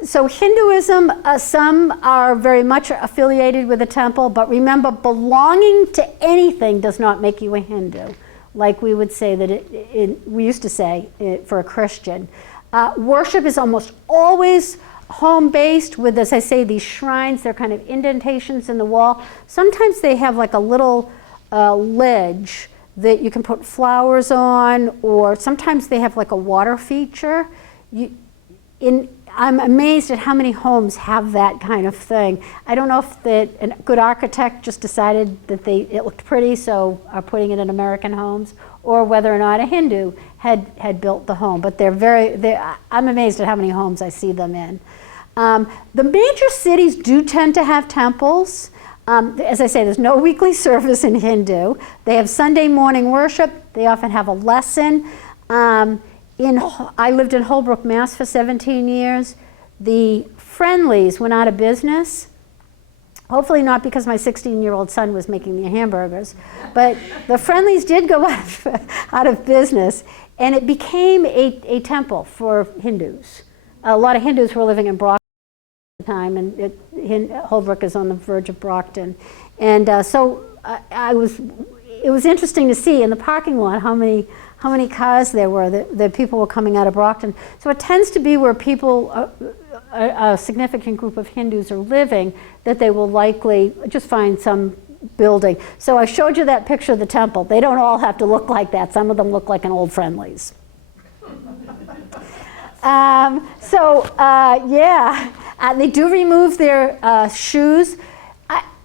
So Hinduism, some are very much affiliated with a temple, but remember, belonging to anything does not make you a Hindu, like we would say that we used to say for a Christian. Worship is almost always home-based with, as I say, these shrines. They're kind of indentations in the wall. Sometimes they have like a little ledge that you can put flowers on, or sometimes they have like a water feature. I'm amazed at how many homes have that kind of thing. I don't know if a good architect just decided that it looked pretty, so are putting it in American homes, or whether or not a Hindu had built the home. But I'm amazed at how many homes I see them in. The major cities do tend to have temples. As I say, there's no weekly service in Hindu. They have Sunday morning worship. They often have a lesson. I lived in Holbrook, Mass. For 17 years. The Friendlies went out of business. Hopefully not because my 16-year-old son was making the hamburgers, but the Friendlies did go out of business, and it became a temple for Hindus. A lot of Hindus were living in Brockton at the time, and Holbrook is on the verge of Brockton. And so it was interesting to see in the parking lot how many cars there were that people were coming out of Brockton. So it tends to be where people, a significant group of Hindus are living, that they will likely just find some building. So I showed you that picture of the temple. They don't all have to look like that. Some of them look like an old Friendlies. They do remove their shoes.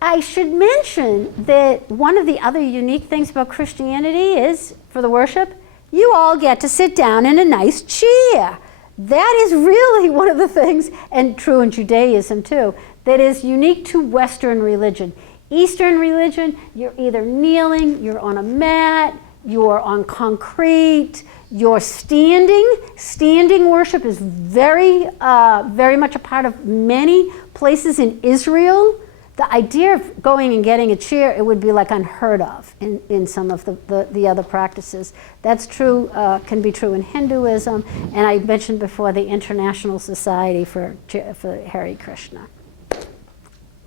I should mention that one of the other unique things about Christianity is, for the worship, you all get to sit down in a nice chair. That is really one of the things, and true in Judaism too, that is unique to Western religion. Eastern religion, you're either kneeling, you're on a mat, you're on concrete, you're standing. Standing worship is very much a part of many places in Israel. The idea of going and getting a chair, it would be like unheard of in some of the other practices. That's true, can be true in Hinduism, and I mentioned before the International Society for Hare Krishna.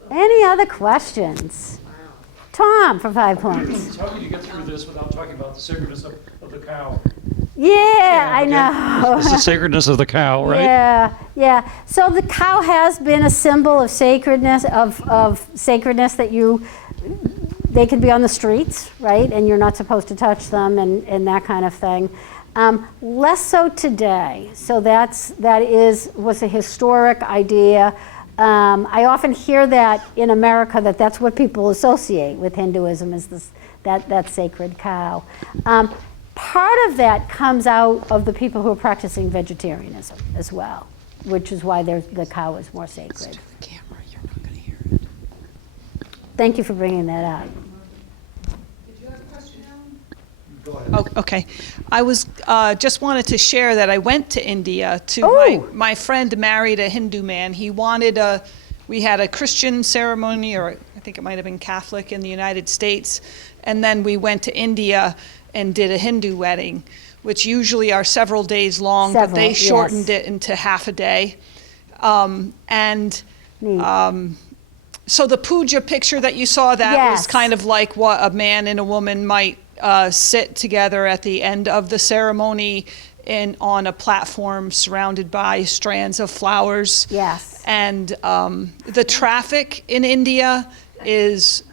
Any other questions? Tom, for 5 points. How can you get through this without talking about the sacredness of the cow? Yeah, I know. It's the sacredness of the cow, right? Yeah. So the cow has been a symbol of sacredness, of sacredness that they can be on the streets, right? And you're not supposed to touch them and that kind of thing. Less so today. So that was a historic idea. I often hear that in America that's what people associate with Hinduism is that sacred cow. Part of that comes out of the people who are practicing vegetarianism as well, which is why the cow is more sacred. The camera, you're not going to thank you for bringing that up. Go ahead. Oh, okay. I was just wanted to share that I went to India to Oh. my friend married a Hindu man. He wanted we had a Christian ceremony, or I think it might have been Catholic in the United States, and then we went to India and did a Hindu wedding, which usually are several days long, but they shortened it into half a day. Neat. So the puja picture that you saw, that was kind of like what a man and a woman might sit together at the end of the ceremony on a platform surrounded by strands of flowers. Yes. And the traffic in India is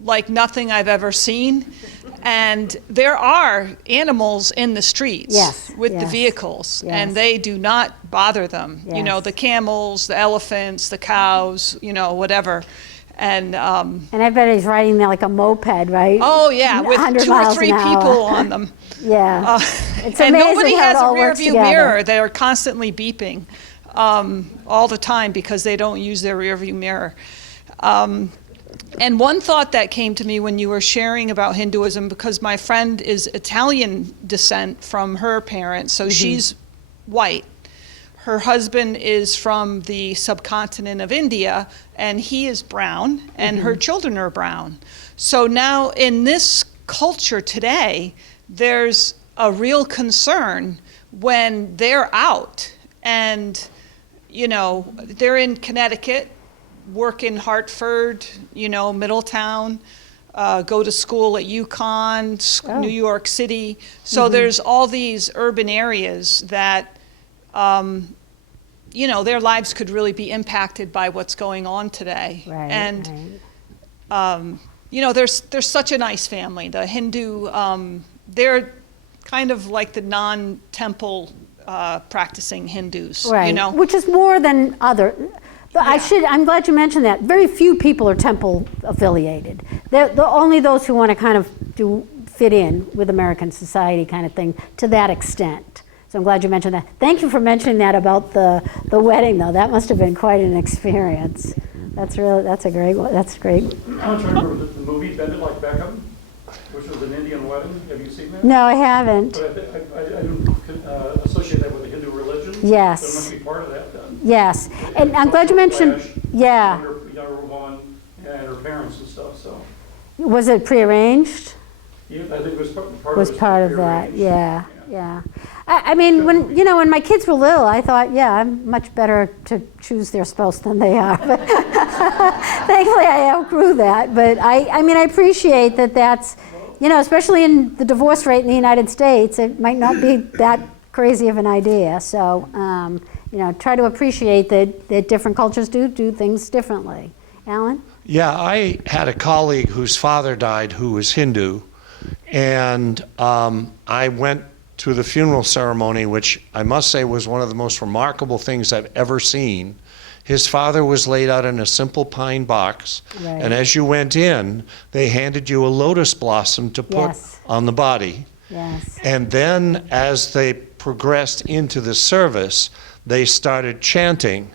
like nothing I've ever seen. And there are animals in the streets with the vehicles, and they do not bother them. You know, the camels, the elephants, the cows, you know, whatever. And I bet he's riding there like a moped, right? oh yeah, with 2 or 3 people on them. Yeah. It's and amazing nobody how it has a all rear works view together. mirror. They're constantly beeping all the time because they don't use their rear view mirror. And one thought that came to me when you were sharing about Hinduism, because my friend is Italian descent from her parents, so she's white. Her husband is from the subcontinent of India, and he is brown, and her children are brown. So now in this culture today, there's a real concern when they're out and, you know, they're in Connecticut, work in Hartford, you know, Middletown, go to school at UConn, New York City. So there's all these urban areas that, you know, their lives could really be impacted by what's going on today. Right, and, you know, there's such a nice family. The Hindu, they're kind of like the non-temple practicing Hindus, Right, you know. which is more than other. I'm glad you mentioned that. Very few people are temple affiliated. They're only those who want to kind of fit in with American society kind of thing to that extent. So I'm glad you mentioned that. Thank you for mentioning that about the wedding, though. That must have been quite an experience. That's a great one. That's great. I was trying to remember the movie Bend It Like Beckham, which was an Indian wedding. Have you seen that? No, I haven't. But I didn't associate that with the Hindu religion. Yes. But it must be part of that then. Yes, and I'm glad you mentioned. Yeah. Younger woman and her parents and stuff. So. Was it prearranged? Yeah, I think it was part Was of it. part of that. Yeah. I mean, when my kids were little, I thought, I'm much better to choose their spouse than they are. But thankfully, I outgrew that. But I mean, I appreciate that. That's, especially in the divorce rate in the United States, it might not be that crazy of an idea. So, try to appreciate that different cultures do things differently. Alan? Yeah, I had a colleague whose father died who was Hindu, and I went to the funeral ceremony, which I must say was one of the most remarkable things I've ever seen. His father was laid out in a simple pine box, and as you went in, they handed you a lotus blossom to put on the body. Yes. And then as they progressed into the service, they started chanting,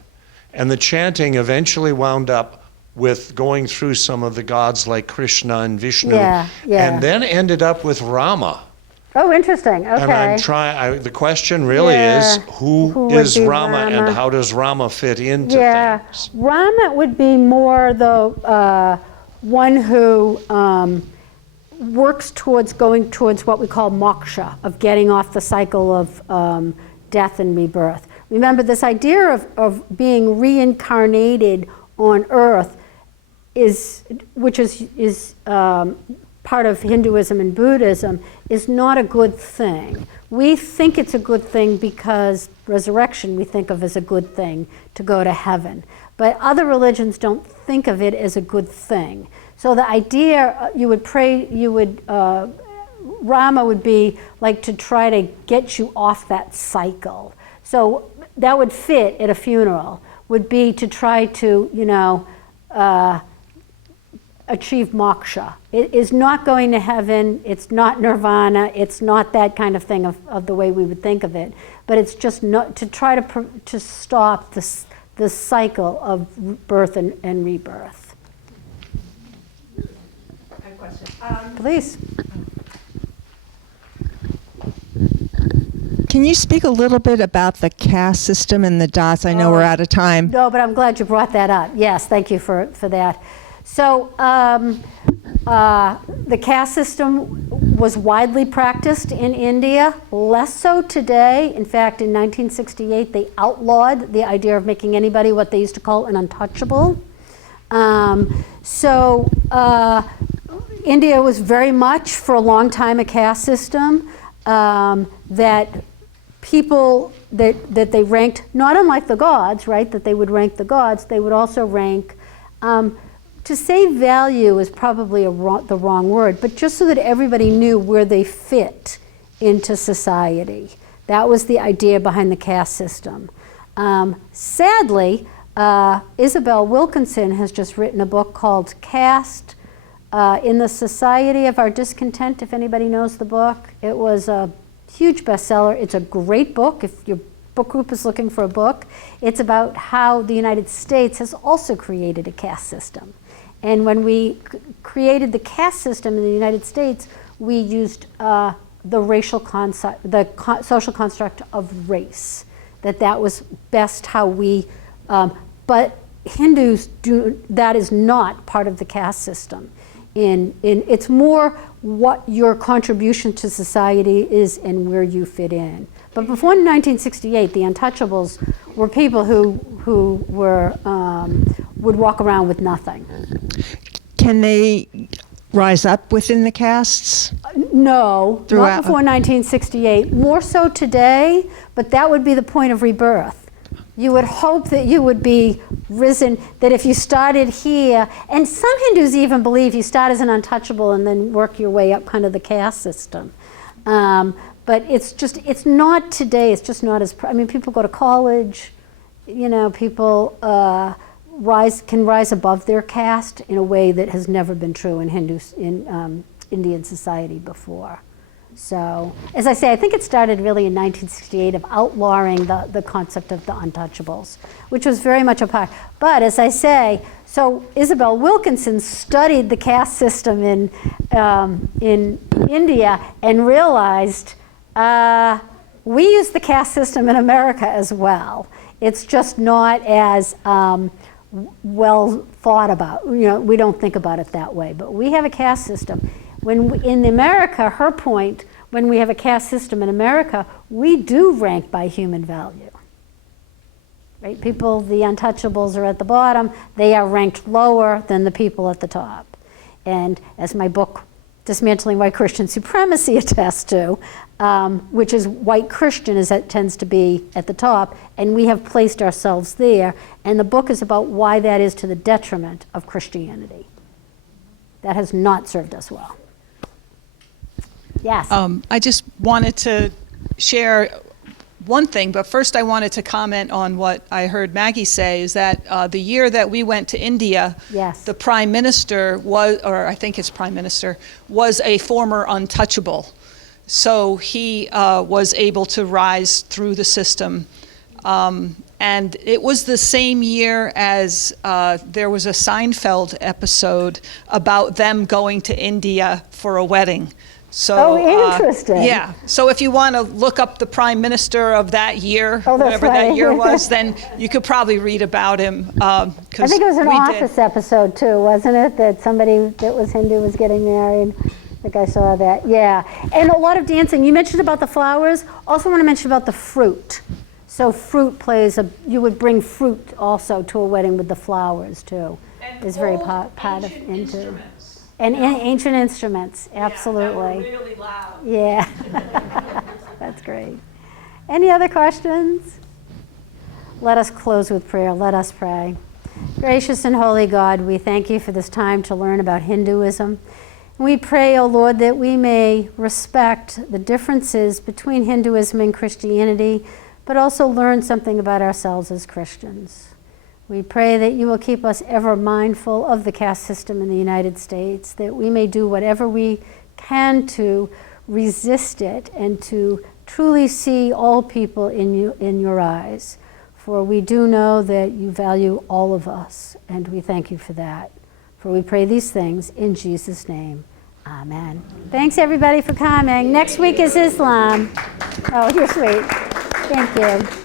and the chanting eventually wound up with going through some of the gods like Krishna and Vishnu, and then ended up with Rama. Oh, interesting. Okay. And I'm trying. The question really is, who is Rama, and how does Rama fit into things? Rama would be more the one who works towards going towards what we call moksha, of getting off the cycle of death and rebirth. Remember, this idea of being reincarnated on Earth which is part of Hinduism and Buddhism, is not a good thing. We think it's a good thing because resurrection we think of as a good thing, to go to heaven. But other religions don't think of it as a good thing. So the idea, Rama would be like to try to get you off that cycle. So that would fit at a funeral, would be to try to, achieve moksha. It is not going to heaven, it's not nirvana, it's not that kind of thing of the way we would think of it, but it's just not to try to stop this cycle of birth and rebirth. question. Please. Can you speak a little bit about the caste system and the dots? I know we're out of time. No, but I'm glad you brought that up. Yes, thank you for that. So the caste system was widely practiced in India, less so today. In fact, in 1968, they outlawed the idea of making anybody what they used to call an untouchable. India was very much, for a long time, a caste system that people that they ranked, not unlike the gods, right? That they would rank the gods, they would also rank, to say value is probably the wrong word, but just so that everybody knew where they fit into society. That was the idea behind the caste system. Sadly, Isabel Wilkinson has just written a book called Caste in the Society of Our Discontent, if anybody knows the book. It was a huge bestseller. It's a great book if your book group is looking for a book. It's about how the United States has also created a caste system. And when we created the caste system in the United States, we used the racial concept, social construct of race. That was best how we, but Hindus that is not part of the caste system. It's more what your contribution to society is and where you fit in. But before 1968, the untouchables were people who were would walk around with nothing. Can they rise up within the castes? No, Throughout- not before 1968. More so today, but that would be the point of rebirth. You would hope that you would be risen, that if you started here, and some Hindus even believe you start as an untouchable and then work your way up kind of the caste system. But it's not today, it's just not as, people go to college, people can rise above their caste in a way that has never been true in Indian society before. So, as I say, I think it started really in 1968 of outlawing the concept of the untouchables, which was very much a part. But as I say, so Isabel Wilkinson studied the caste system in India and realized we use the caste system in America as well. It's just not as well thought about. We don't think about it that way, but we have a caste system. In America, her point, when we have a caste system in America, we do rank by human value. Right? People, the untouchables are at the bottom. They are ranked lower than the people at the top. And as my book, Dismantling White Christian Supremacy, attests to, which is white Christian tends to be at the top, and we have placed ourselves there. And the book is about why that is to the detriment of Christianity. That has not served us well. Yes. I just wanted to share one thing, but first I wanted to comment on what I heard Maggie say, is that the year that we went to India, Yes. the Prime Minister was, or I think his Prime Minister, was a former untouchable. So he was able to rise through the system. And it was the same year as there was a Seinfeld episode about them going to India for a wedding. So, interesting. Yeah. So if you want to look up the Prime Minister of that year, Oh, that's whatever right. that year was, then you could probably read about him. I think it was an Office episode too, wasn't it? That somebody that was Hindu was getting married. I think I saw that. Yeah. And a lot of dancing. You mentioned about the flowers. Also want to mention about the fruit. So fruit you would bring fruit also to a wedding with the flowers too. Is very part of into. And ancient instruments, absolutely. Yeah, that were really loud. Yeah, that's great. Any other questions? Let us close with prayer. Let us pray. Gracious and holy God, we thank you for this time to learn about Hinduism. We pray, O Lord, that we may respect the differences between Hinduism and Christianity, but also learn something about ourselves as Christians. We pray that you will keep us ever mindful of the caste system in the United States, that we may do whatever we can to resist it and to truly see all people in your eyes. For we do know that you value all of us, and we thank you for that. For we pray these things in Jesus' name. Amen. Thanks, everybody, for coming. Next week is Islam. Oh, you're sweet. Thank you.